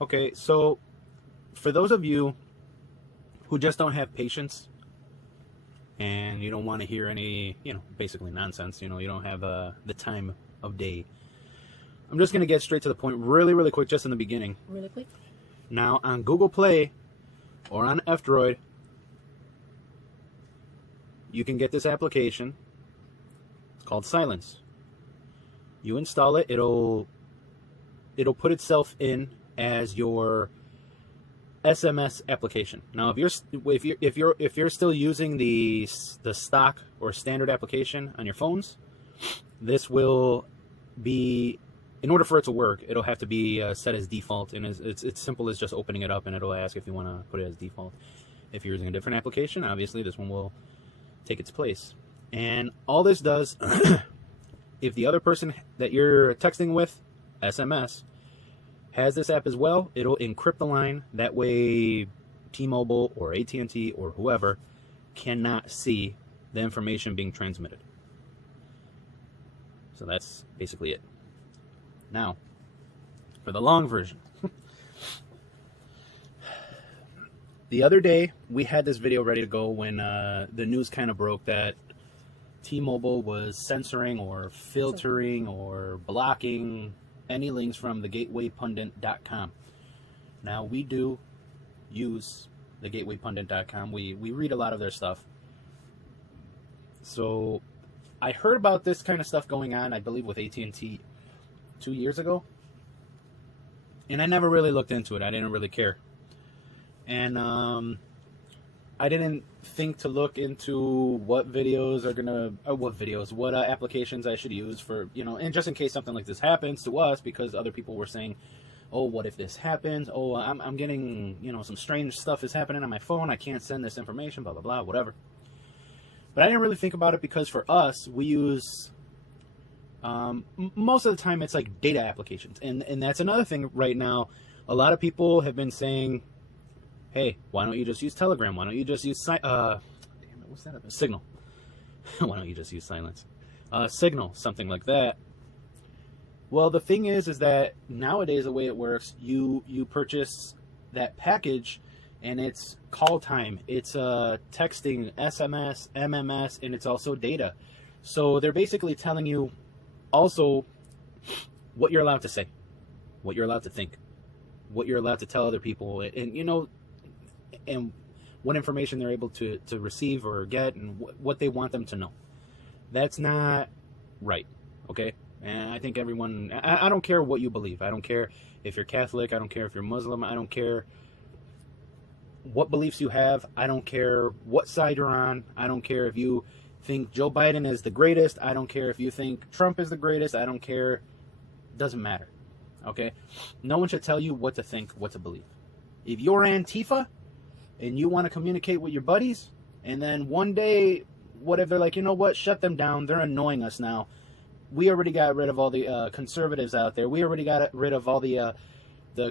Okay, so for those of you who just don't have patience and you don't want to hear any, basically nonsense, you don't have the time of day. I'm just going to get straight to the point really, really quick, just in the beginning. Really quick? Now, on Google Play or on F-Droid, you can get this application. It's called Silence. You install it, it'll put itself in as your SMS application. Now, if you're still using the stock or standard application on your phones, this will be, in order for it to work, it'll have to be set as default, and it's simple as just opening it up, and it'll ask if you want to put it as default. If you're using a different application, obviously this one will take its place. And all this does, if the other person that you're texting with, SMS, has this app as well, it'll encrypt the line. That way T-Mobile or AT&T or whoever cannot see the information being transmitted. So that's basically it. Now, for the long version. The other day, we had this video ready to go when the news kind of broke that T-Mobile was censoring or filtering or blocking any links from thegatewaypundit.com. Now, we do use thegatewaypundit.com. We read a lot of their stuff. So, I heard about this kind of stuff going on, I believe, with AT&T 2 years ago. And I never really looked into it. I didn't really care. And I didn't think to look into what applications I should use for, and just in case something like this happens to us, because other people were saying, oh, what if this happens? Oh, I'm getting, some strange stuff is happening on my phone. I can't send this information, blah, blah, blah, whatever. But I didn't really think about it because for us, we use, most of the time it's like data applications. And that's another thing right now. A lot of people have been saying, hey, why don't you just use Telegram? Why don't you just use Signal? Why don't you just use Silence? Signal, something like that. Well, the thing is that nowadays the way it works, you purchase that package, and it's call time, it's texting, SMS, MMS, and it's also data. So they're basically telling you also what you're allowed to say, what you're allowed to think, what you're allowed to tell other people, and what information they're able to receive or get, and what they want them to know. That's not right, okay? And I think everyone, I don't care what you believe. I don't care if you're Catholic. I don't care if you're Muslim. I don't care what beliefs you have. I don't care what side you're on. I don't care if you think Joe Biden is the greatest. I don't care if you think Trump is the greatest. I don't care. It doesn't matter, okay? No one should tell you what to think, what to believe. If you're Antifa and you want to communicate with your buddies, and then one day, what if they're like, you know what, shut them down, they're annoying us now. We already got rid of all the conservatives out there. We already got rid of all the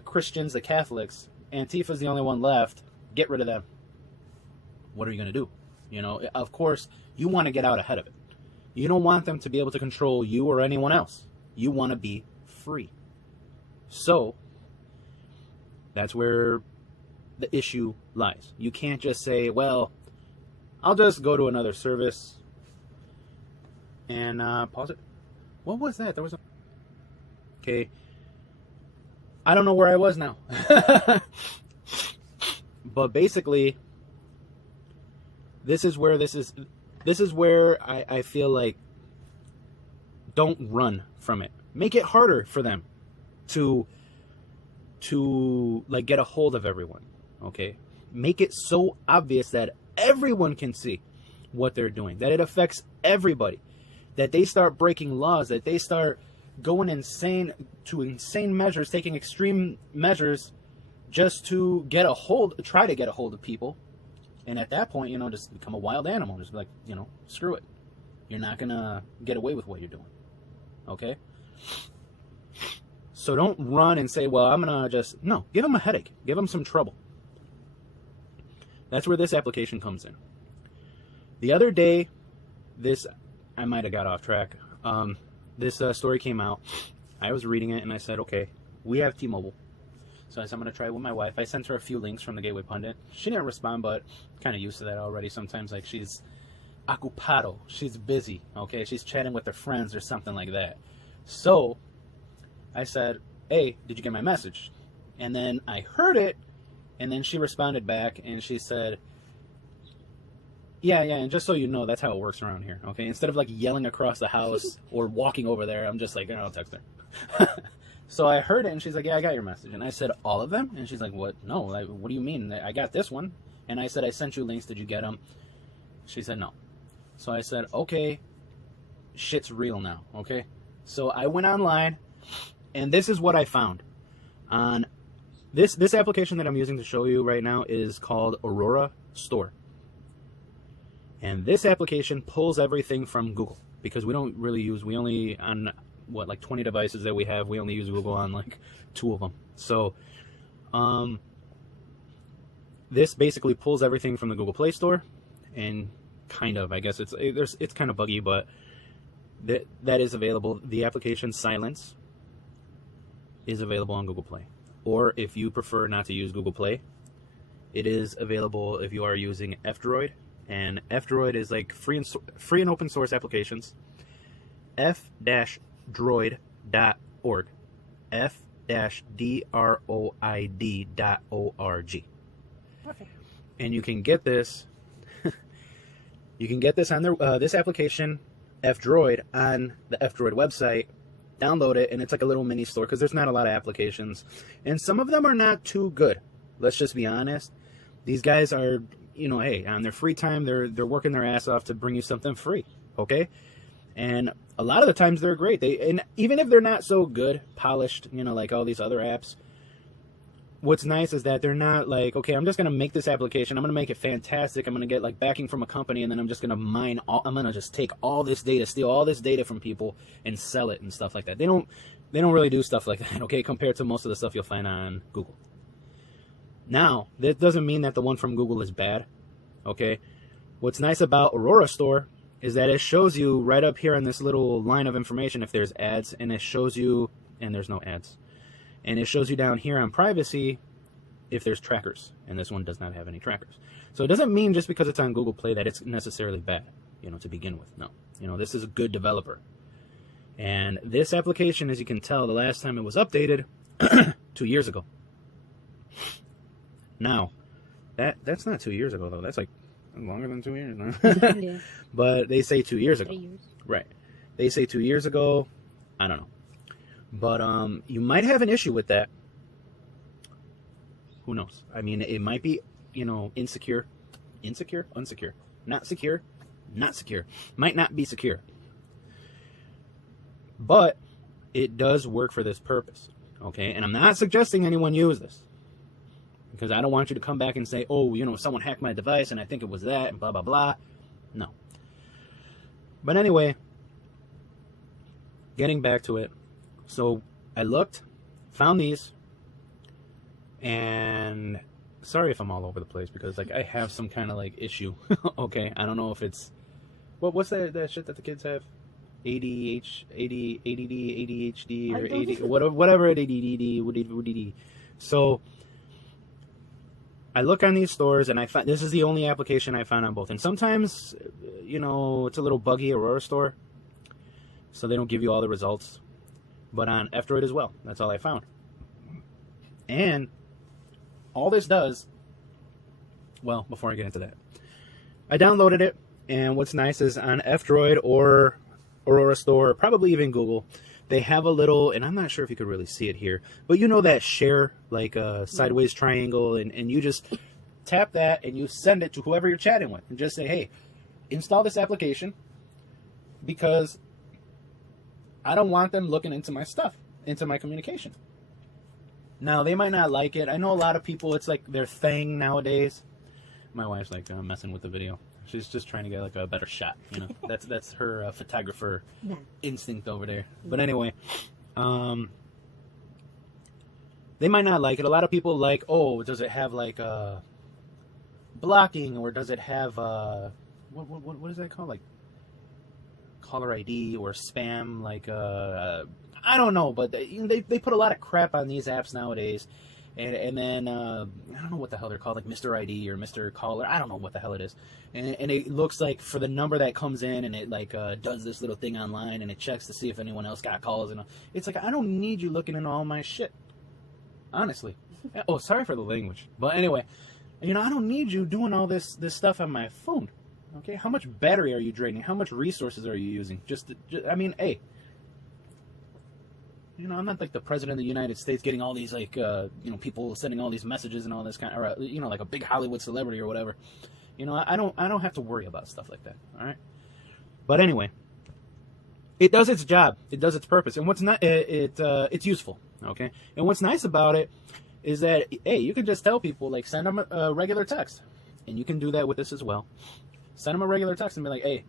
Christians, the Catholics. Antifa's the only one left. Get rid of them. What are you going to do? Of course, you want to get out ahead of it. You don't want them to be able to control you or anyone else. You want to be free. So, that's where the issue lies. You can't just say, well, I'll just go to another service and pause it. What was that? There was a... Okay. I don't know where I was now. But basically, this is where I feel like, don't run from it. Make it harder for them to like get a hold of everyone. Okay? Make it so obvious that everyone can see what they're doing, that it affects everybody, that they start breaking laws, that they start going insane measures, taking extreme measures just to try to get a hold of people. And at that point, just become a wild animal. Just be like, screw it. You're not going to get away with what you're doing. Okay? So don't run and say, well, I'm going to no, give them a headache. Give them some trouble. That's where this application comes in. The other day, I might have got off track. This story came out. I was reading it and I said, okay, we have T-Mobile. So I said, I'm going to try it with my wife. I sent her a few links from the Gateway Pundit. She didn't respond, but kind of used to that already. Sometimes, like, she's ocupado. She's busy, okay? She's chatting with her friends or something like that. So I said, hey, did you get my message? And then I heard it, and then she responded back, and she said, yeah, and just so you know, that's how it works around here, okay? Instead of, like, yelling across the house or walking over there, I'm just like, I'll text her. So I heard it, and she's like, yeah, I got your message. And I said, all of them? And she's like, what? No, like, what do you mean? I got this one. And I said, I sent you links. Did you get them? She said, no. So I said, okay, shit's real now, okay? So I went online, and this is what I found. On this application that I'm using to show you right now is called Aurora Store. And this application pulls everything from Google, because we don't really use, we only, on what, like 20 devices that we have, we only use Google on like 2 of them. So this basically pulls everything from the Google Play Store, and kind of, I guess it's kind of buggy, but that is available. The application Silence is available on Google Play, or if you prefer not to use Google Play, it is available if you are using F-Droid. And F-Droid is like free and open source applications. F-droid.org. F-droid.org. Perfect. And you can get this. You can get this on this application, F-Droid, on the F-Droid website. Download it, and it's like a little mini store, because there's not a lot of applications, and some of them are not too good. Let's just be honest. These guys are, hey, on their free time, they're working their ass off to bring you something free, okay? And a lot of the times they're great. And even if they're not so good, polished, like all these other apps, what's nice is that they're not like, okay, I'm just going to make this application, I'm going to make it fantastic, I'm going to get like backing from a company, and then I'm just going to I'm going to just take all this data, steal all this data from people and sell it and stuff like that. They don't really do stuff like that, okay, compared to most of the stuff you'll find on Google. Now, that doesn't mean that the one from Google is bad, okay? What's nice about Aurora Store is that it shows you right up here on this little line of information if there's ads, and it shows you, and there's no ads. And it shows you down here on privacy if there's trackers, and this one does not have any trackers. So it doesn't mean just because it's on Google Play that it's necessarily bad, to begin with. No. This is a good developer. And this application, as you can tell, the last time it was updated 2 years ago. Now, that's not 2 years ago, though. That's like longer than 2 years now. Yeah. But they say 2 years ago. 3 years. Right. They say 2 years ago. I don't know. But you might have an issue with that. Who knows? I mean, it might be, insecure. Insecure? Unsecure. Not secure. Not secure. Might not be secure. But it does work for this purpose. Okay? And I'm not suggesting anyone use this, because I don't want you to come back and say, oh, someone hacked my device and I think it was that and blah, blah, blah. No. But anyway, getting back to it. So I looked, found these, and sorry if I'm all over the place, because like I have some kind of like issue. Okay, I don't know if it's what's that shit that the kids have? ADHD, or whatever ADD. So I look on these stores, and I find this is the only application I found on both. And sometimes, it's a little buggy, Aurora Store, so they don't give you all the results. But on F-Droid as well. That's all I found. And all this does, well, before I get into that, I downloaded it, and what's nice is on F-Droid or Aurora Store, or probably even Google, they have a little, and I'm not sure if you could really see it here, but that share, like a sideways triangle, and you just tap that, and you send it to whoever you're chatting with, and just say, hey, install this application, because I don't want them looking into my stuff, into my communication. Now, they might not like it. I know a lot of people, it's like their thing nowadays. My wife's like messing with the video. She's just trying to get like a better shot, That's her photographer instinct over there. But anyway, they might not like it. A lot of people like, oh, does it have like blocking, or does it have what is that called? Like caller ID or spam, I don't know, but they put a lot of crap on these apps nowadays, and then I don't know what the hell they're called, like Mr. ID or Mr. Caller. I don't know what the hell it is. And it looks like for the number that comes in, and it like does this little thing online, and it checks to see if anyone else got calls. And it's like, I don't need you looking into all my shit. Honestly. Oh, sorry for the language. But anyway, I don't need you doing all this stuff on my phone. Okay, how much battery are you draining? How much resources are you using? I mean, hey. I'm not like the president of the United States getting all these like people sending all these messages and all this kind of, or like a big Hollywood celebrity or whatever. I don't have to worry about stuff like that. All right. But anyway, it does its job. It does its purpose, and what's not it's useful. Okay. And what's nice about it is that, hey, you can just tell people, like, send them a regular text, and you can do that with this as well. Send them a regular text and be like, hey,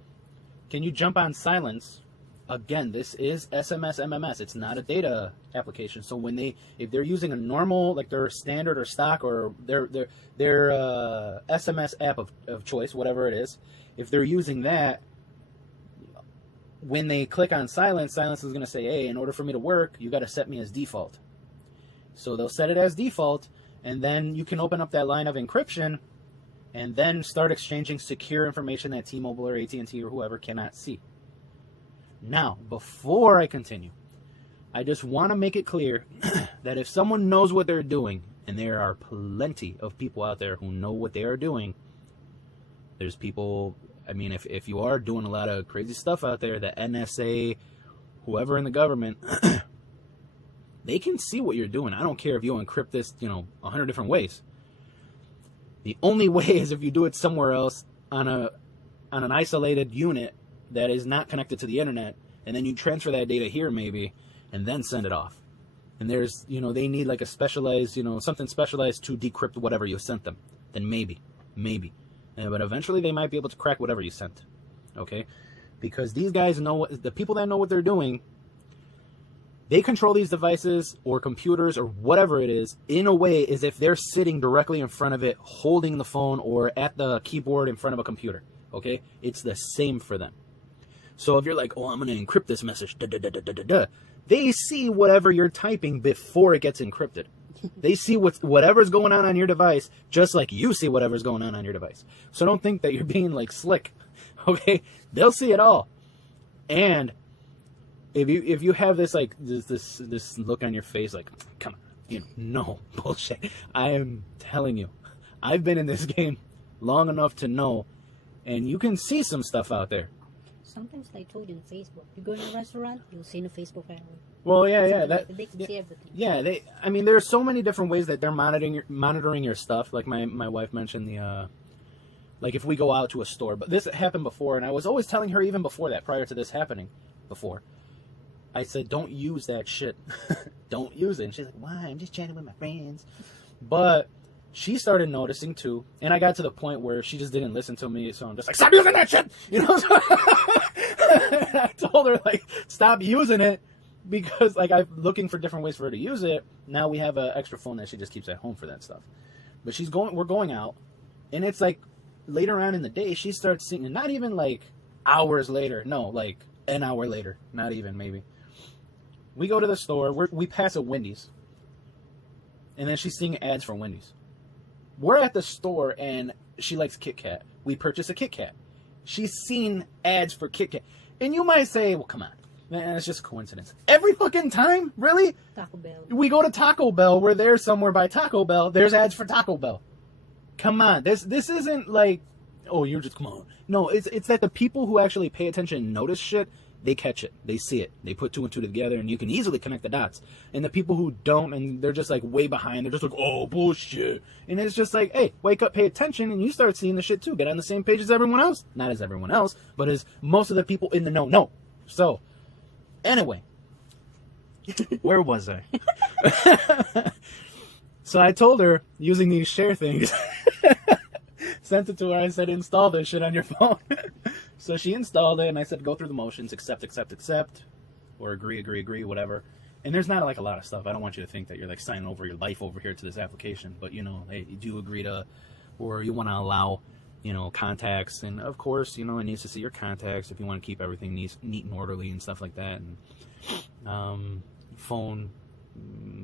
can you jump on silence? Again, this is SMS MMS. It's not a data application. So if they're using a normal, like their standard or stock or their SMS app of choice, whatever it is, if they're using that, when they click on silence, silence is going to say, hey, in order for me to work, you got to set me as default. So they'll set it as default, and then you can open up that line of encryption and then start exchanging secure information that T-Mobile or AT&T or whoever cannot see. Now, before I continue, I just want to make it clear that if someone knows what they're doing, and there are plenty of people out there who know what they are doing, there's people, I mean, if you are doing a lot of crazy stuff out there, the NSA, whoever in the government, they can see what you're doing. I don't care if you encrypt this, 100 different ways. The only way is if you do it somewhere else on an isolated unit that is not connected to the internet, and then you transfer that data here maybe, and then send it off. And there's, they need like a specialized, something specialized to decrypt whatever you sent them. Then maybe. But eventually they might be able to crack whatever you sent. Okay? Because these guys the people that know what they're doing, they control these devices or computers or whatever it is in a way as if they're sitting directly in front of it, holding the phone or at the keyboard in front of a computer. Okay? It's the same for them. So if you're like, oh, I'm going to encrypt this message, they see whatever you're typing before it gets encrypted. They see whatever's going on your device, just like you see whatever's going on your device. So don't think that you're being like slick. Okay? They'll see it all. And if you have this like this look on your face, like, come on, no bullshit. I am telling you, I've been in this game long enough to know, and you can see some stuff out there. Sometimes I told you on Facebook, you go in a restaurant, you'll see in a Facebook family. Well, yeah, They can see everything. Yeah, there are so many different ways that they're monitoring your stuff. Like my wife mentioned like if we go out to a store, but this happened before, and I was always telling her even before that, prior to this happening, I said, don't use that shit. Don't use it. And she's like, why? I'm just chatting with my friends. But she started noticing too, and I got to the point where she just didn't listen to me, so I'm just like, stop using that shit! I told her, like, stop using it, because, like, I'm looking for different ways for her to use it. Now we have an extra phone that she just keeps at home for that stuff. But we're going out, and it's like, later on in the day, she starts seeing, not even, like, hours later, no, like, an hour later, not even, maybe. We go to the store, we pass a Wendy's, and then she's seeing ads for Wendy's. We're at the store, and she likes Kit Kat. We purchase a Kit Kat. She's seen ads for Kit Kat. And you might say, well, come on. Man, it's just a coincidence. Every fucking time? Really? Taco Bell. We go to Taco Bell. We're there somewhere by Taco Bell. There's ads for Taco Bell. Come on. This isn't like, oh, you're just, come on. No, it's that the people who actually pay attention and notice shit, they catch it. They see it. They put two and two together, and you can easily connect the dots. And the people who don't, and they're just like way behind, they're just like, oh, bullshit. And it's just like, hey, wake up, pay attention, and you start seeing the shit too. Get on the same page as everyone else. Not as everyone else, but as most of the people in the know. So, anyway, where was I? So I told her, using these share things, sent it to her. I said, install this shit on your phone. So she installed it, and I said, go through the motions, accept, or agree, whatever. And there's not like a lot of stuff. I don't want you to think that you're like signing over your life over here to this application, but hey, you do agree to, or you want to allow, contacts, and of course, it needs to see your contacts if you want to keep everything neat and orderly and stuff like that. And phone,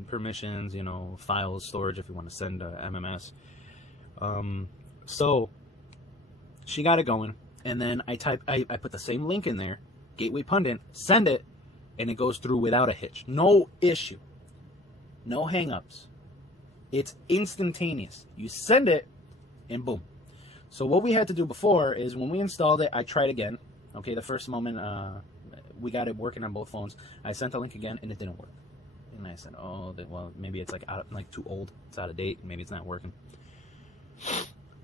permissions, files, storage if you want to send MMS. So she got it going, and then I put the same link in there, Gateway Pundit, send it, and it goes through without a hitch. No issue. No hangups. It's instantaneous. You send it, and boom. So what we had to do before is when we installed it, I tried again. Okay, the first moment we got it working on both phones, I sent the link again, and it didn't work. And I said, oh, well, maybe it's too old. It's out of date. Maybe it's not working.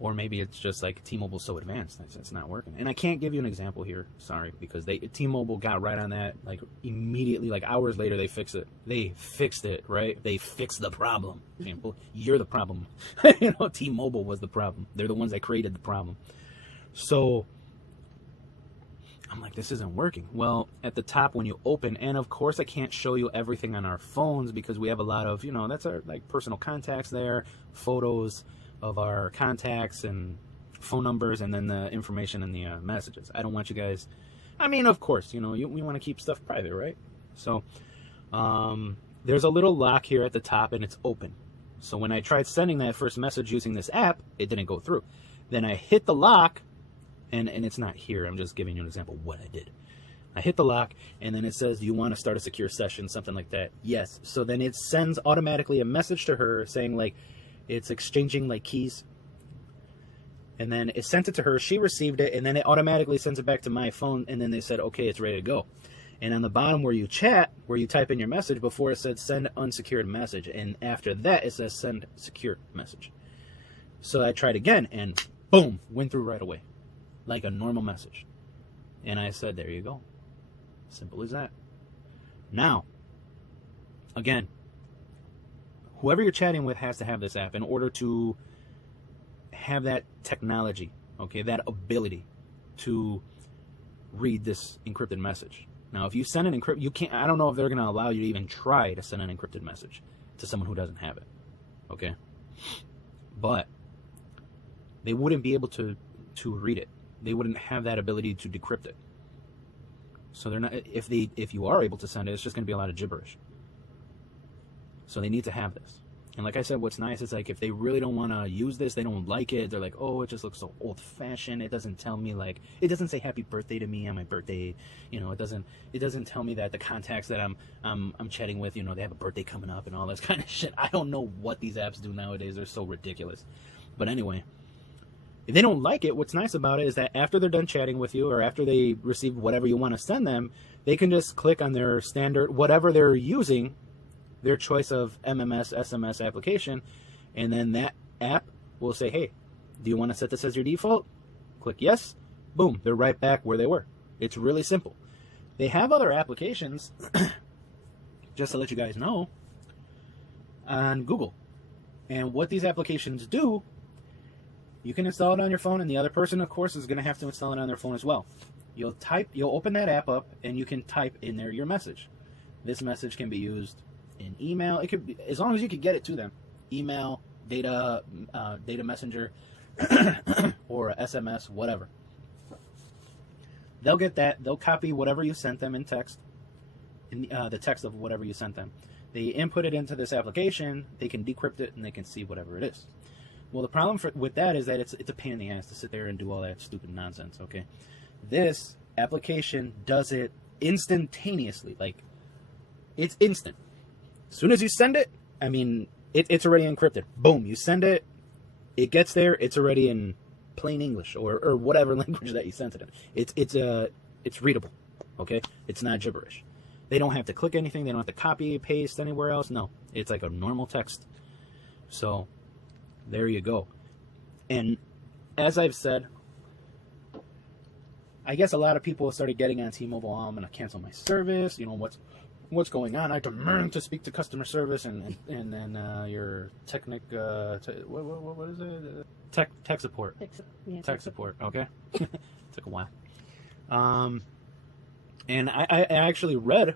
Or maybe it's just like T-Mobile's so advanced that it's not working. And I can't give you an example here, sorry, because T-Mobile got right on that, like immediately, like hours later, they fixed it. They fixed it, right? They fixed the problem. You're the problem. T-Mobile was the problem. They're the ones that created the problem. So I'm like, this isn't working. Well, at the top when you open, and of course I can't show you everything on our phones because we have a lot of, that's our like personal contacts there, photos of our contacts and phone numbers, and then the information in the messages. I don't want you guys, of course, we want to keep stuff private, right? So there's a little lock here at the top, and it's open. So when I tried sending that first message using this app, it didn't go through. Then I hit the lock, and it's not here. I'm just giving you an example of what I did. I hit the lock, and then it says, do you want to start a secure session, something like that? Yes. So then it sends automatically a message to her saying, like, it's exchanging like keys, and then it sent it to her. She received it, and then it automatically sends it back to my phone, and then they said, okay, it's ready to go. And on the bottom where you chat, where you type in your message, before it said send unsecured message, and after that it says send secure message. So I tried again, and boom, went through right away, like a normal message. And I said, there you go. Simple as that. Now, again, whoever you're chatting with has to have this app in order to have that technology, okay, that ability to read this encrypted message. Now, if you send an you can't, I don't know if they're going to allow you to even try to send an encrypted message to someone who doesn't have it, okay? But they wouldn't be able to read it. They wouldn't have that ability to decrypt it. So they're not, if you are able to send it, it's just going to be a lot of gibberish. So they need to have this. And like I said, what's nice is like if they really don't want to use this, they don't like it, they're like, oh, it just looks so old-fashioned. It doesn't tell me, like, it doesn't say happy birthday to me on my birthday. It doesn't tell me that the contacts that I'm chatting with, they have a birthday coming up and all this kind of shit. I don't know what these apps do nowadays. They're so ridiculous. But anyway, if they don't like it, what's nice about it is that after they're done chatting with you, or after they receive whatever you want to send them, they can just click on their standard, whatever they're using, their choice of MMS, SMS application, and then that app will say, hey, do you want to set this as your default? Click yes. Boom, they're right back where they were. It's really simple. They have other applications, just to let you guys know, on Google. And what these applications do, you can install it on your phone, and the other person, of course, is going to have to install it on their phone as well. You'll open that app up, and you can type in there your message. This message can be used in email. It could be, as long as you can get it to them, email, data messenger, or SMS, whatever. They'll get that. They'll copy whatever you sent them in text, in the text of whatever you sent them. They input it into this application. They can decrypt it, and they can see whatever it is. Well, the problem with that is that it's a pain in the ass to sit there and do all that stupid nonsense. Okay, this application does it instantaneously. Like, it's instant. As soon as you send it, it's already encrypted. Boom, you send it, it gets there, it's already in plain English or whatever language that you sent it in. It's readable, okay? It's not gibberish. They don't have to click anything. They don't have to copy, paste anywhere else. No, it's like a normal text. So there you go. And as I've said, I guess a lot of people started getting on T-Mobile. I'm going to cancel my service. What's going on? I demand to speak to customer service and your what is it? Tech support. Tech support. Okay, took a while. And I actually read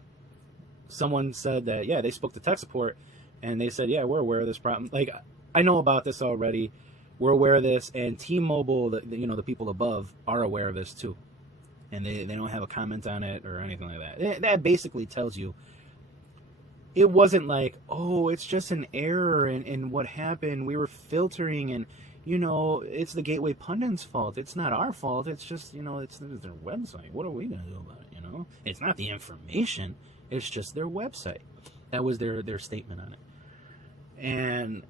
someone said that they spoke to tech support, and they said we're aware of this problem. Like, I know about this already. We're aware of this, and T-Mobile, the people above are aware of this too. And they don't have a comment on it or anything like that. That basically tells you it wasn't like, oh, it's just an error in what happened. We were filtering, and it's the Gateway Pundit's fault. It's not our fault. It's just it's their website. What are we gonna do about it? It's not the information. It's just their website. That was their statement on it. And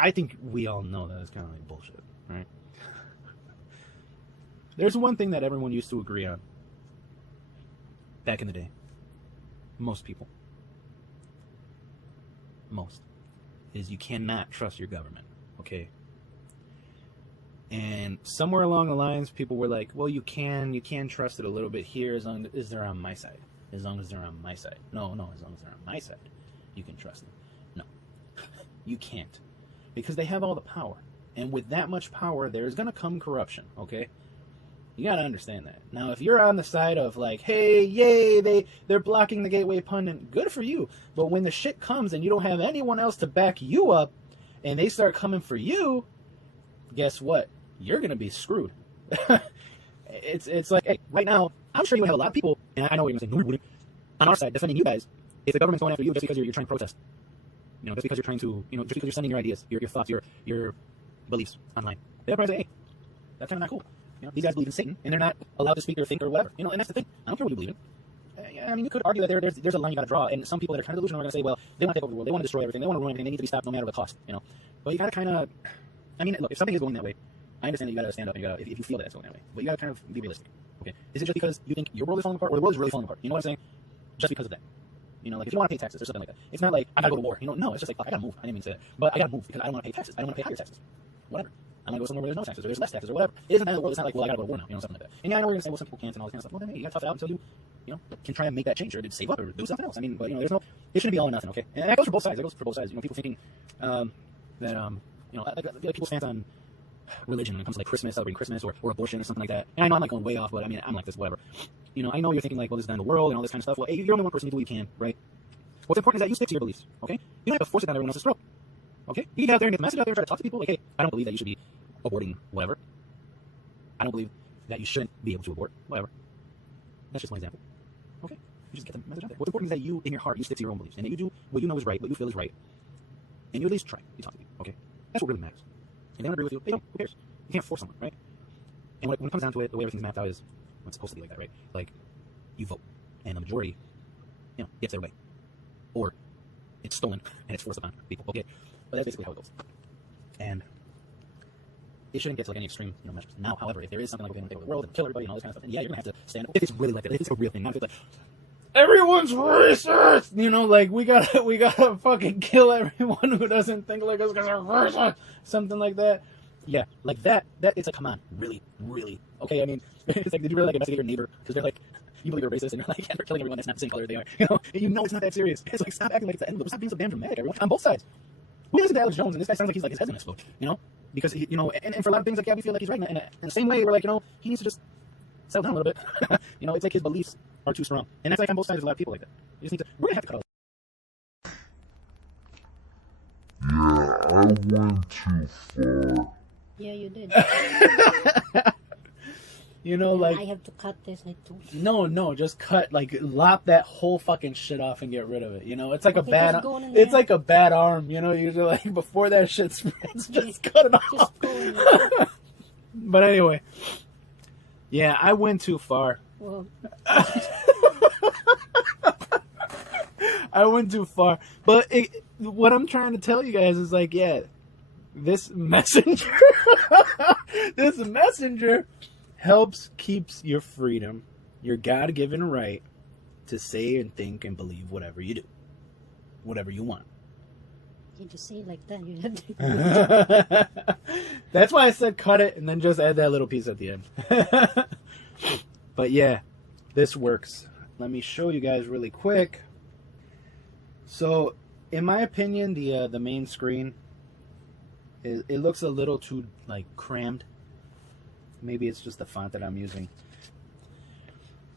I think we all know that it's kind of like bullshit, right? There's one thing that everyone used to agree on back in the day. Most people. Most. Is you cannot trust your government, okay? And somewhere along the lines, people were like, well, you can trust it a little bit here as long as they're on my side. As long as they're on my side. No, as long as they're on my side, you can trust them. No, you can't. Because they have all the power. And with that much power, there's going to come corruption, okay? You got to understand that. Now, if you're on the side of like, hey, yay, they're blocking the Gateway Pundit, good for you. But when the shit comes and you don't have anyone else to back you up, and they start coming for you, guess what? You're going to be screwed. It's like, hey, right now, I'm sure you would have a lot of people, and I know what you're going to say, no, we wouldn't, on our side, defending you guys, if the government's going after you just because you're trying to protest. Just because you're trying to, just because you're sending your ideas, your thoughts, your beliefs online. They'll probably say, hey, that's kind of not cool. These guys believe in Satan, and they're not allowed to speak or think or whatever. And that's the thing. I don't care what you believe in. I mean, you could argue that there's a line you got to draw, and some people that are kind of delusional are going to say, well, they want to take over the world, they want to destroy everything, they want to ruin everything, they need to be stopped no matter the cost. But you got to kind of, I mean, look, if something is going that way, I understand that you got to stand up and if you feel that it's going that way, but you got to kind of be realistic. Okay, is it just because you think your world is falling apart, or the world is really falling apart? You know what I'm saying? Just because of that. Like if you don't want to pay taxes or something like that, it's not like I gotta go to war. No, it's just like, fuck, I gotta move. I didn't mean to say that, but I gotta move because I don't want to pay taxes. I don't want to pay higher taxes. Whatever. I'm gonna go somewhere where there's no taxes or there's less taxes or whatever. It isn't the end of the world. It's not like, well, I gotta go to war now. Something like that. And yeah, I know we're gonna say, well, some people can't and all this kind of stuff. Well, then hey, you gotta tough it out until you can try and make that change or save up or do something else. I mean, but it shouldn't be all or nothing. Okay, and that goes for both sides. That goes for both sides. People thinking that like people's stance on religion when it comes to like Christmas, celebrating Christmas or abortion or something like that. And I know I'm like going way off, but I mean, I'm like this, whatever. I know you're thinking like, well, this is the end of the world and all this kind of stuff. Well, hey, you're only one person. You do what you can, right? What's important is that you stick to your beliefs, okay? You don't have to force it down everyone else's throat, okay? You can get out there and get the message out there and try to talk to people like, hey, I don't believe that you should be aborting whatever. I don't believe that you shouldn't be able to abort whatever. That's just one example, okay? You just get the message out there. What's important is that you, in your heart, you stick to your own beliefs and that you do what you know is right, what you feel is right, and you at least try. You talk to people, okay? That's what really matters. If they don't agree with you, they don't. Who cares? You can't force someone, right? And when it comes down to it, the way everything's mapped out is it's supposed to be like that, right? Like, you vote, and the majority, gets their way. Or it's stolen and it's forced upon people. Okay, but that's basically how it goes. And it shouldn't get to like any extreme, measures. Now, however, if there is something like, okay, they want to take over the world and kill everybody and all this kind of stuff, then yeah, you're gonna have to stand up. If it's really like that, if it's a real thing, not if it's like everyone's racist, like we gotta fucking kill everyone who doesn't think like us because they're racist, something like that. Yeah, like that. It's like, come on, really, really. Okay, I mean, it's like, did you really like investigate your neighbor because they're like, you believe they're racist and you're like, and they're killing everyone that's not the same color they are. And it's not that serious. It's like, stop acting like it's the end of the world. Stop being so damn dramatic, everyone. On both sides. Who listens to Alex Jones? And this guy sounds like he's like his head's gonna explode. Because he, and for a lot of things, like, yeah, we feel like he's right. And in the same way, we're like, he needs to just settle down a little bit. It's like his beliefs are too strong, and that's like on both sides. There's a lot of people like that. You just need to. We're gonna have to cut all. Yeah, I went too far. Yeah, you did. Like I have to cut this. I told you. No, just cut, like, lop that whole fucking shit off and get rid of it. It's like Okay, it's like a bad arm. You're like, before that shit spreads, just cut it off. Just go in there. But anyway, yeah, I went too far. Well, I went too far. But what I'm trying to tell you guys is like, yeah, this messenger, keeps your freedom, your God-given right to say and think and believe whatever you do, whatever you want. you just say it like that. You have to. That's why I said cut it and then just add that little piece at the end. But yeah, this works. Let me show you guys really quick. So, in my opinion, the main screen, it looks a little too like crammed. Maybe it's just the font that I'm using.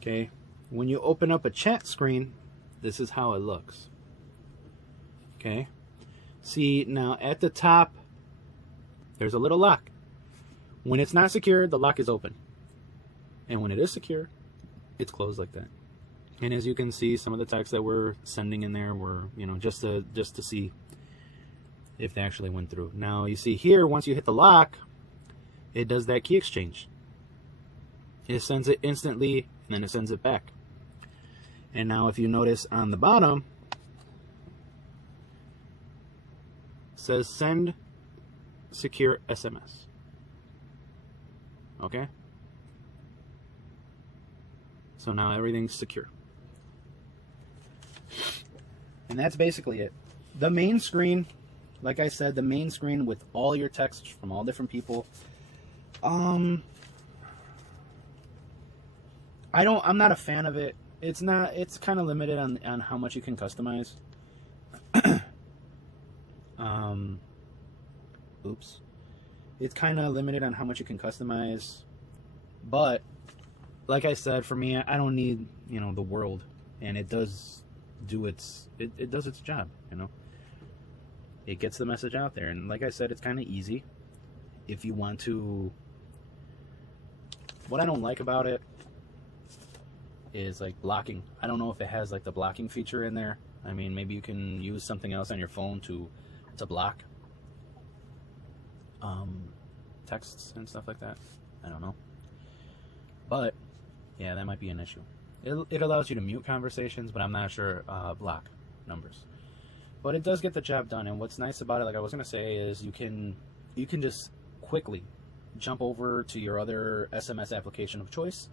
Okay, when you open up a chat screen, this is how it looks. Okay, see now at the top, there's a little lock. When it's not secure, the lock is open. And when it is secure, it's closed like that. And as you can see, some of the texts that we're sending in there were, just to see if they actually went through. Now you see here, once you hit the lock, it does that key exchange. It sends it instantly, and then it sends it back. And now if you notice on the bottom, it says send secure SMS. Okay? So now everything's secure. And that's basically it. The main screen, like I said, the main screen with all your texts from all different people. I'm not a fan of it. It's kind of limited on how much you can customize. Oops. It's kind of limited on how much you can customize. But like I said, for me, I don't need, the world, and it does do it does its job, It gets the message out there, and like I said, it's kind of easy. If you want to, what I don't like about it is like blocking. I don't know if it has like the blocking feature in there. I mean, maybe you can use something else on your phone to block texts and stuff like that. I don't know, but yeah, that might be an issue. It allows you to mute conversations, but I'm not sure block numbers. But it does get the job done. And what's nice about it, like I was gonna say, is you can just quickly jump over to your other SMS application of choice,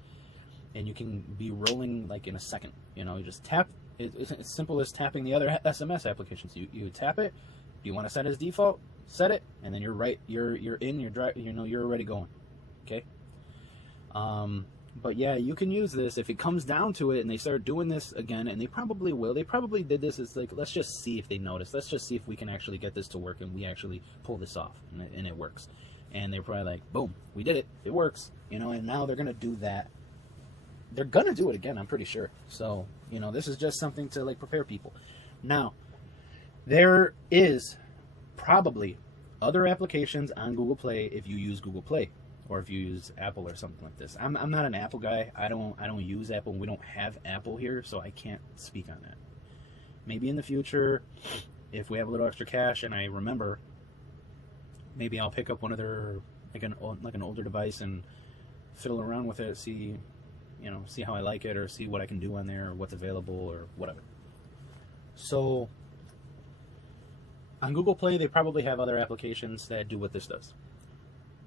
and you can be rolling like in a second. You just tap. It's as simple as tapping the other SMS applications. You tap it. Do you want to set it as default? Set it, and then you're right. You're in. You're already going. Okay. But yeah, you can use this if it comes down to it, and they start doing this again, and they probably will. They probably did this. It's like, let's just see if they notice. Let's just see if we can actually get this to work, and we actually pull this off, and it works. And they're probably like, boom, we did it. It works. And now they're gonna do that. They're gonna do it again, I'm pretty sure. So this is just something to like prepare people. Now, there is probably other applications on Google Play if you use Google Play, or if you use Apple or something like this. I'm not an Apple guy. I don't use Apple. We don't have Apple here, so I can't speak on that. Maybe in the future, if we have a little extra cash and I remember, maybe I'll pick up one of their like an older device and fiddle around with it, see how I like it, or see what I can do on there, or what's available, or whatever. So on Google Play, they probably have other applications that do what this does.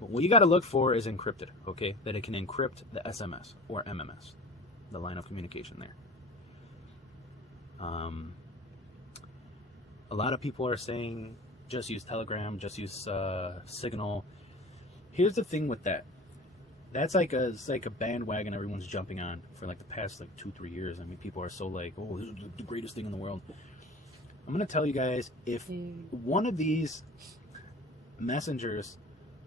But what you got to look for is encrypted, okay? That it can encrypt the SMS or MMS, the line of communication there. A lot of people are saying just use Telegram, just use Signal. Here's the thing with that. It's like a bandwagon everyone's jumping on for like the past 2-3 years. I mean, people are so like, oh, this is the greatest thing in the world. I'm gonna tell you guys, if one of these messengers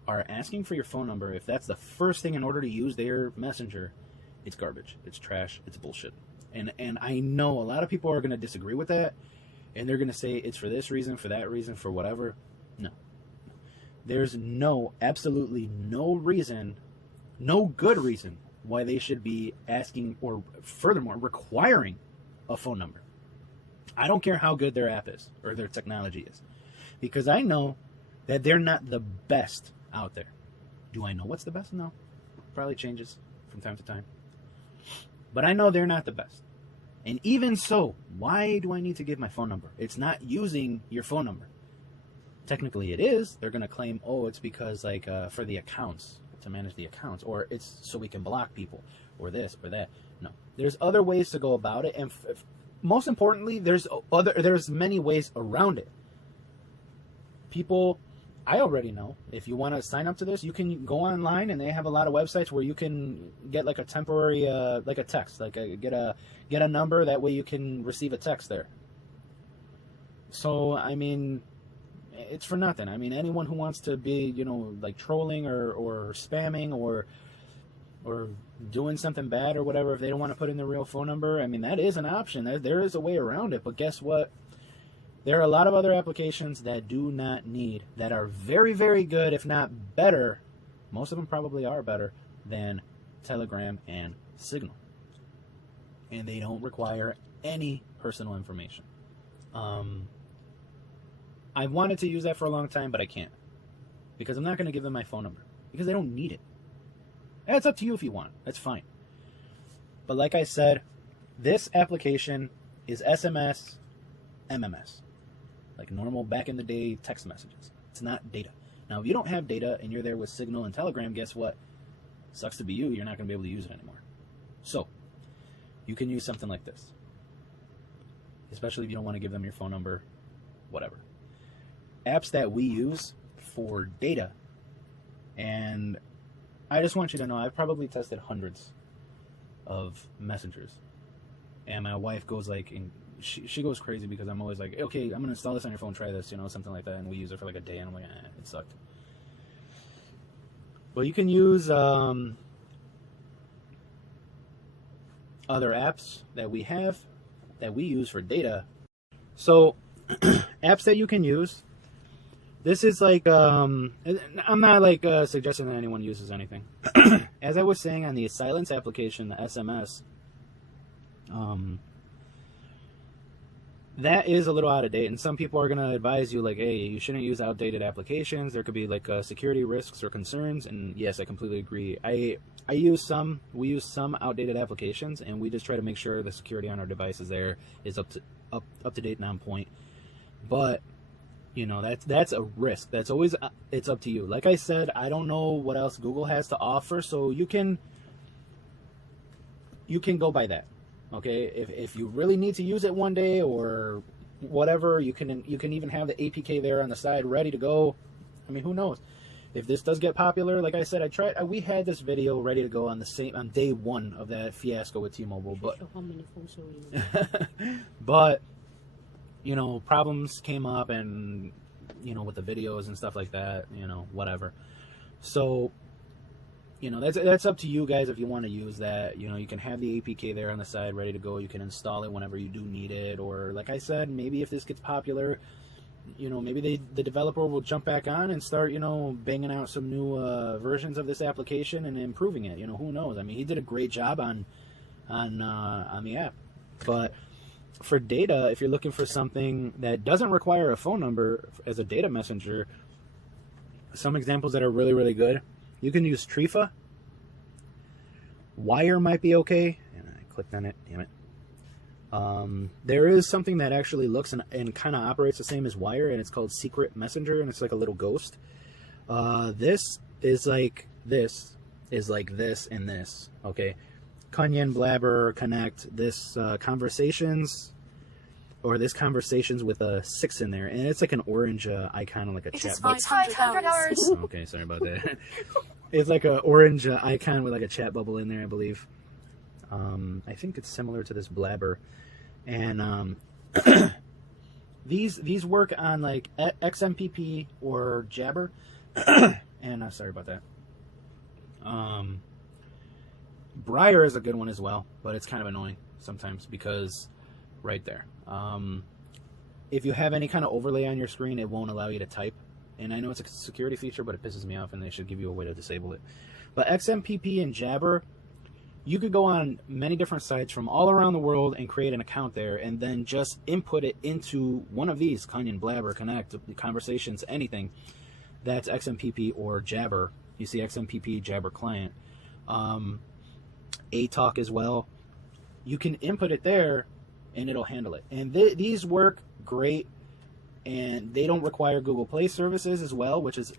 are asking for your phone number, if that's the first thing in order to use their messenger, it's garbage, it's trash, it's bullshit. And I know a lot of people are gonna disagree with that, and they're gonna say it's for this reason, for that reason, for whatever. No. There's absolutely no reason, no good reason why they should be asking, or furthermore, requiring a phone number. I don't care how good their app is or their technology is, because I know that they're not the best out there. Do I know what's the best? No. Probably changes from time to time. But I know they're not the best. And even so, why do I need to give my phone number? It's not using your phone number. Technically it is. They're going to claim, oh, it's because for the accounts, to manage the accounts, or it's so we can block people, or this or that. No. There's other ways to go about it, and most importantly, there's many ways around it. People, I already know, if you want to sign up to this, you can go online, and they have a lot of websites where you can get like a temporary, like a text, get a number, that way you can receive a text there. So, I mean, it's for nothing. I mean, anyone who wants to be, like trolling or spamming or doing something bad or whatever, if they don't want to put in the real phone number, I mean, that is an option. There is a way around it. But guess what? There are a lot of other applications that do not need, that are very, very good, if not better. Most of them probably are better than Telegram and Signal. and they don't require any personal information. I wanted to use that for a long time, but I can't, because I'm not going to give them my phone number, because they don't need it. And it's up to you if you want. That's fine. But like I said, this application is SMS, MMS, like normal back in the day text messages. It's not data. Now, if you don't have data and you're there with Signal and Telegram, guess what? Sucks to be you. You're not going to be able to use it anymore. So, you can use something like this, especially if you don't want to give them your phone number, whatever. Apps that we use for data, and I just want you to know, I've probably tested hundreds of messengers, and my wife goes like, and she goes crazy because I'm always like, okay, I'm gonna install this on your phone, try this, something like that, and we use it for like a day, and I'm like, it sucked. But you can use other apps that we have that we use for data. So apps that you can use. This is like, I'm not like suggesting that anyone uses anything. As I was saying on the Silence application, the SMS, that is a little out of date, and some people are going to advise you like, hey, you shouldn't use outdated applications. There could be like security risks or concerns, and yes, I completely agree. We use some outdated applications, and we just try to make sure the security on our devices there is up to date and on point. But that's a risk. That's always, it's up to you. Like I said, I don't know what else Google has to offer, so you can go by that. Okay, if you really need to use it one day or whatever, you can even have the APK there on the side ready to go. I mean, who knows? If this does get popular, like I said, we had this video ready to go on day one of that fiasco with T-Mobile, but show how many phones are in there. but problems came up, and with the videos and stuff like that, whatever. So that's up to you guys if you want to use that. You can have the APK there on the side ready to go. You can install it whenever you do need it, or like I said, maybe if this gets popular, maybe the developer will jump back on and start banging out some new versions of this application and improving it. Who knows? I mean, he did a great job on the app. But for data, if you're looking for something that doesn't require a phone number as a data messenger, some examples that are really, really good. You can use Trifa. Wire might be okay. And I clicked on it, damn it. There is something that actually looks and kind of operates the same as Wire, and it's called Secret Messenger, and it's like a little ghost. This is like this, and this, okay? Kanyen, Blabber, Connect, this Conversations with a 6 in there, and it's like an orange icon, like a chat bubble. It's $500. Okay, sorry about that. It's like an orange icon with like a chat bubble in there, I believe. I think it's similar to this Blabber, and these work on like XMPP or Jabber, and sorry about that. Briar is a good one as well, but it's kind of annoying sometimes because right there. If you have any kind of overlay on your screen, it won't allow you to type. And I know it's a security feature, but it pisses me off, and they should give you a way to disable it. But XMPP and Jabber, you could go on many different sites from all around the world and create an account there, and then just input it into one of these, Kanyen, Blabber, Connect, Conversations, anything that's XMPP or Jabber. You see XMPP, Jabber client. ATalk as well. You can input it there, and it'll handle it. And these work great, and they don't require Google Play services as well, which is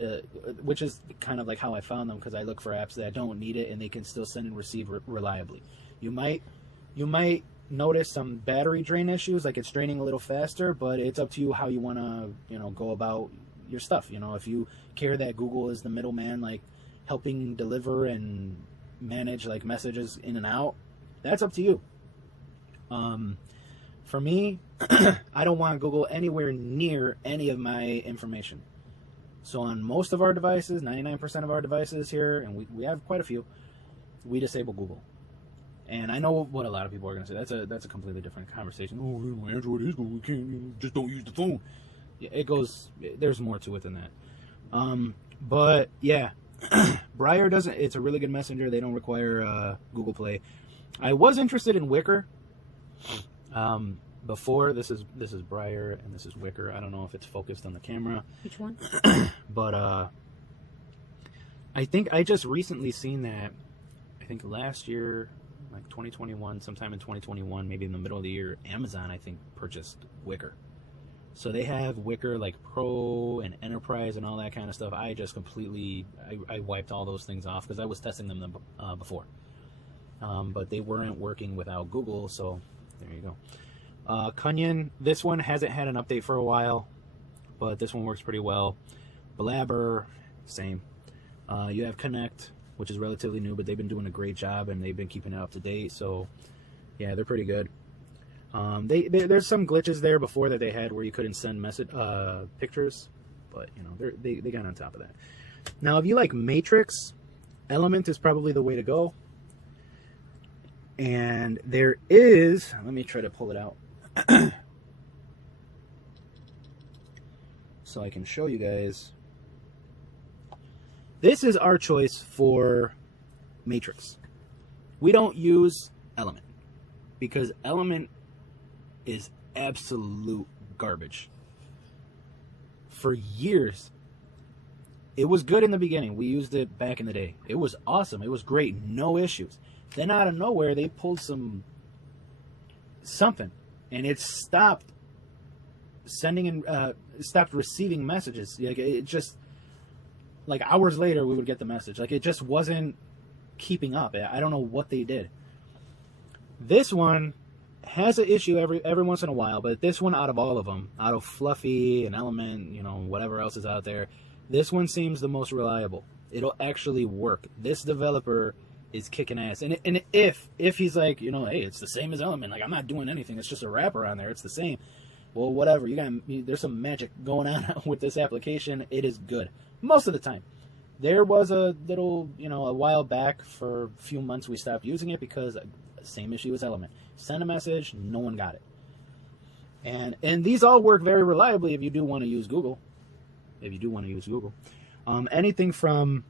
kind of like how I found them, because I look for apps that don't need it, and they can still send and receive reliably. You might notice some battery drain issues, like it's draining a little faster, but it's up to you how you want to go about your stuff. If you care that Google is the middleman, like helping deliver and manage like messages in and out, that's up to you. For me, I don't want Google anywhere near any of my information. So on most of our devices, 99% of our devices here, and we have quite a few, we disable Google. And I know what a lot of people are going to say. That's a completely different conversation. Oh, my Android is Google. We can't, just don't use the phone. Yeah, it goes. There's more to it than that. But yeah, Briar doesn't. It's a really good messenger. They don't require Google Play. I was interested in Wicker, Before this is Briar and this is Wicker. I don't know if it's focused on the camera. Which one? But I think I just recently seen that. I think last year, like 2021, sometime in 2021, maybe in the middle of the year, Amazon I think purchased Wicker. So they have Wicker like Pro and Enterprise and all that kind of stuff. I just completely I wiped all those things off because I was testing them before. But they weren't working without Google, so there you go. Cunyon, this one hasn't had an update for a while, but this one works pretty well. Blabber, same. You have Connect, which is relatively new, but they've been doing a great job and they've been keeping it up to date. So, yeah, they're pretty good. There's some glitches there before that they had where you couldn't send pictures, but you know they got on top of that. Now, if you like Matrix, Element is probably the way to go. And there is, let me try to pull it out so I can show you guys. This is our choice for Matrix. We don't use Element because Element is absolute garbage. For years, it was good in the beginning. We used it back in the day. It was awesome. It was great. No issues. Then out of nowhere, they pulled something, and it stopped sending and stopped receiving messages. Like it just, like hours later, we would get the message. Like it just wasn't keeping up. I don't know what they did. This one has an issue every once in a while, but this one, out of all of them, out of Fluffy and Element, you know, whatever else is out there, this one seems the most reliable. It'll actually work. This developer is kicking ass. And if he's like, you know, hey, it's the same as Element, like I'm not doing anything, it's just a wrapper on there, it's the same. Well, whatever, there's some magic going on with this application. It is good most of the time. There was a little, you know, a while back for a few months we stopped using it because same issue as Element. Send a message, no one got it. And these all work very reliably if you do want to use Google. Anything from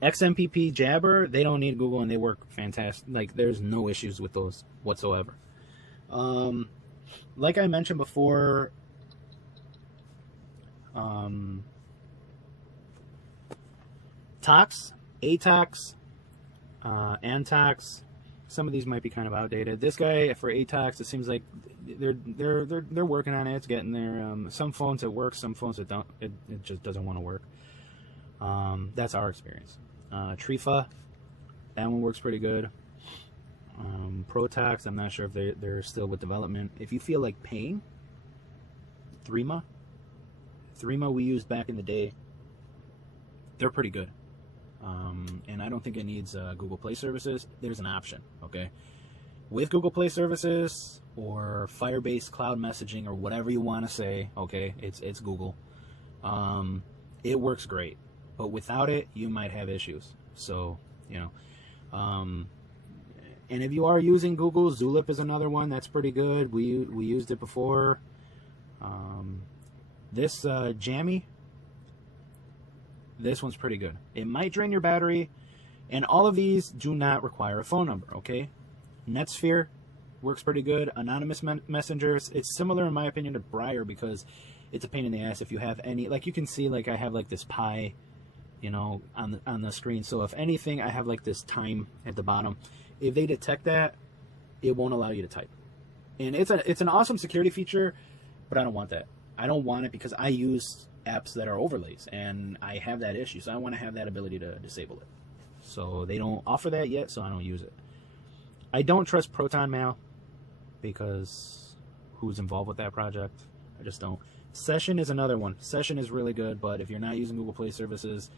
XMPP, Jabber, they don't need Google and they work fantastic. Like there's no issues with those whatsoever. Like I mentioned before, Tox, Atox, Antox. Some of these might be kind of outdated. This guy for Atox, it seems like they're working on it. It's getting there. Some phones it works, some phones it don't. It just doesn't want to work. That's our experience. Trifa, that one works pretty good. Protox, I'm not sure if they're still with development. If you feel like paying, Threema we used back in the day. They're pretty good. And I don't think it needs Google Play services. There's an option, okay? With Google Play services or Firebase cloud messaging or whatever you want to say, okay, it's Google. It works great, but without it, you might have issues. So, you know, and if you are using Google, Zulip is another one that's pretty good. We used it before. This Jammy, this one's pretty good. It might drain your battery, and all of these do not require a phone number, okay? Netsphere works pretty good. Anonymous messengers, it's similar in my opinion to Briar because it's a pain in the ass if you have any, like you can see, like I have like this pie, you know, on the screen. So if anything, I have like this time at the bottom. If they detect that, it won't allow you to type. And it's an awesome security feature, but I don't want that. I don't want it because I use apps that are overlays, and I have that issue. So I want to have that ability to disable it. So they don't offer that yet, so I don't use it. I don't trust Proton Mail because who's involved with that project? I just don't. Session is another one. Session is really good, but if you're not using Google Play services,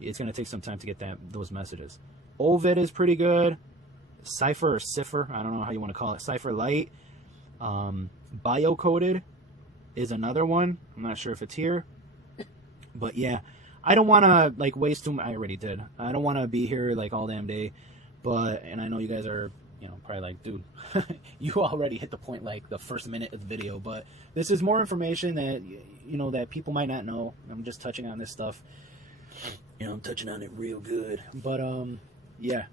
it's going to take some time to get those messages. Ovid is pretty good. Cypher or Cipher, I don't know how you want to call it. Cypher Lite. Biocoded is another one. I'm not sure if it's here. But yeah, I don't want to like waste too much. I already did. I don't want to be here like all damn day. And I know you guys are, you know, probably like, dude, you already hit the point like the first minute of the video. But this is more information that, you know, that people might not know. I'm just touching on this stuff. You know, I'm touching on it real good. But yeah.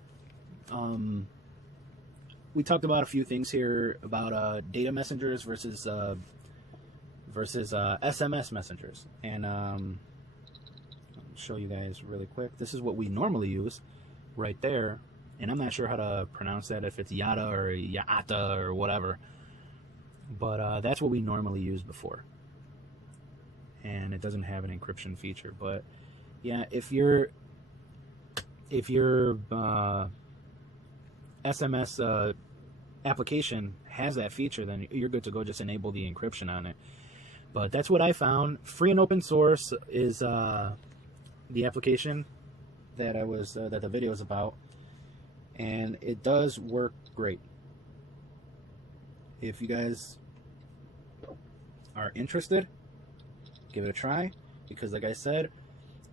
we talked about a few things here about data messengers versus SMS messengers, and I'll show you guys really quick. This is what we normally use right there, and I'm not sure how to pronounce that, if it's Yada or Yaata or whatever, but that's what we normally use before, and it doesn't have an encryption feature. But yeah, if your SMS application has that feature, then you're good to go. Just enable the encryption on it. But that's what I found. Free and open source is the application that that the video is about, and it does work great. If you guys are interested, give it a try, because like I said,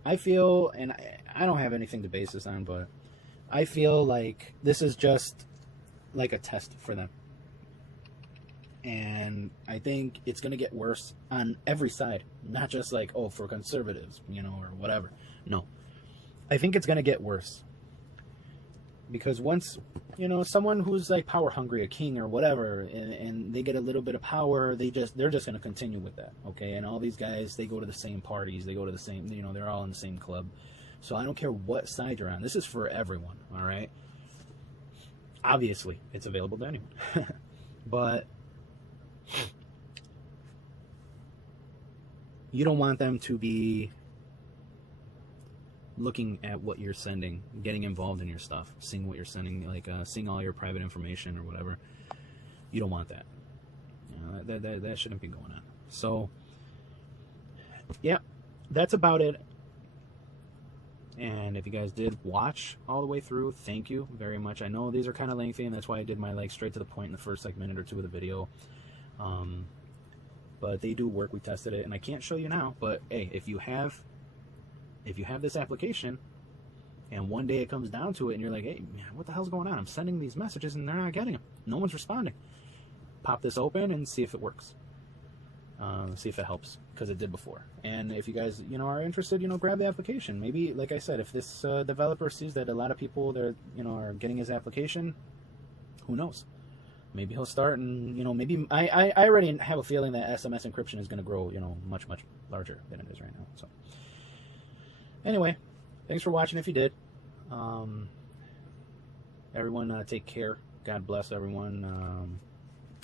I feel, and I don't have anything to base this on, but I feel like this is just like a test for them. And I think it's going to get worse on every side, not just like, oh, for conservatives, you know, or whatever. No, I think it's going to get worse, because once, you know, someone who's like power hungry, a king or whatever, and they get a little bit of power, they're just going to continue with that. Okay. And all these guys, they go to the same parties, they go to the same, you know, they're all in the same club. So I don't care what side you're on. This is for everyone. All right. Obviously it's available to anyone, but you don't want them to be looking at what you're sending, getting involved in your stuff, seeing what you're sending, like seeing all your private information or whatever. You don't want that. You know, that shouldn't be going on. So, yeah, that's about it. And if you guys did watch all the way through, thank you very much. I know these are kind of lengthy, and that's why I did my straight to the point in the first minute or two of the video. But they do work. We tested it, and I can't show you now. But hey, if you have this application, and one day it comes down to it, and you're like, hey, man, what the hell's going on? I'm sending these messages, and they're not getting them. No one's responding. Pop this open and see if it works. See if it helps, because it did before. And if you guys, you know, are interested, you know, grab the application. Maybe, like I said, if this developer sees that a lot of people, they're, you know, are getting his application, who knows? Maybe he'll start, and, you know, maybe I already have a feeling that SMS encryption is going to grow, you know, much, much larger than it is right now. So anyway, thanks for watching if you did. Everyone, take care. God bless everyone.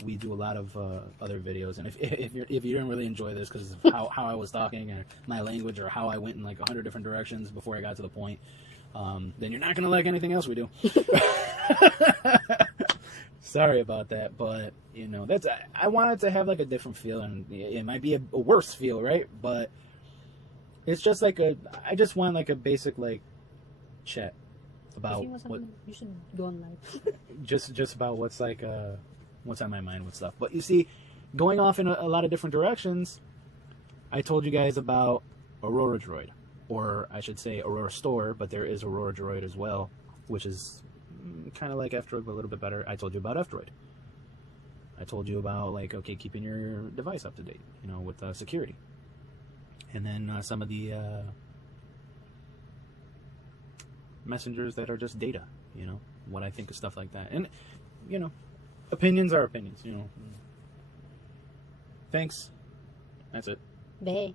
We do a lot of other videos, and if you didn't really enjoy this because of how I was talking, or my language, or how I went in like 100 different directions before I got to the point, then you're not going to like anything else we do. Sorry about that, but you know, I wanted to have like a different feel, and it might be a worse feel, right? But it's just like I just want like a basic like chat about what you should go on live. just about what's like what's on my mind with stuff. But you see, going off in a lot of different directions, I told you guys about Aurora Droid, or I should say Aurora Store, but there is Aurora Droid as well, which is kind of like F-Droid, but a little bit better. I told you about F-Droid. I told you about, like, okay, keeping your device up to date, you know, with security. And then some of the messengers that are just data, you know, what I think of stuff like that. And, you know, opinions are opinions, you know. Thanks. That's it. Bae.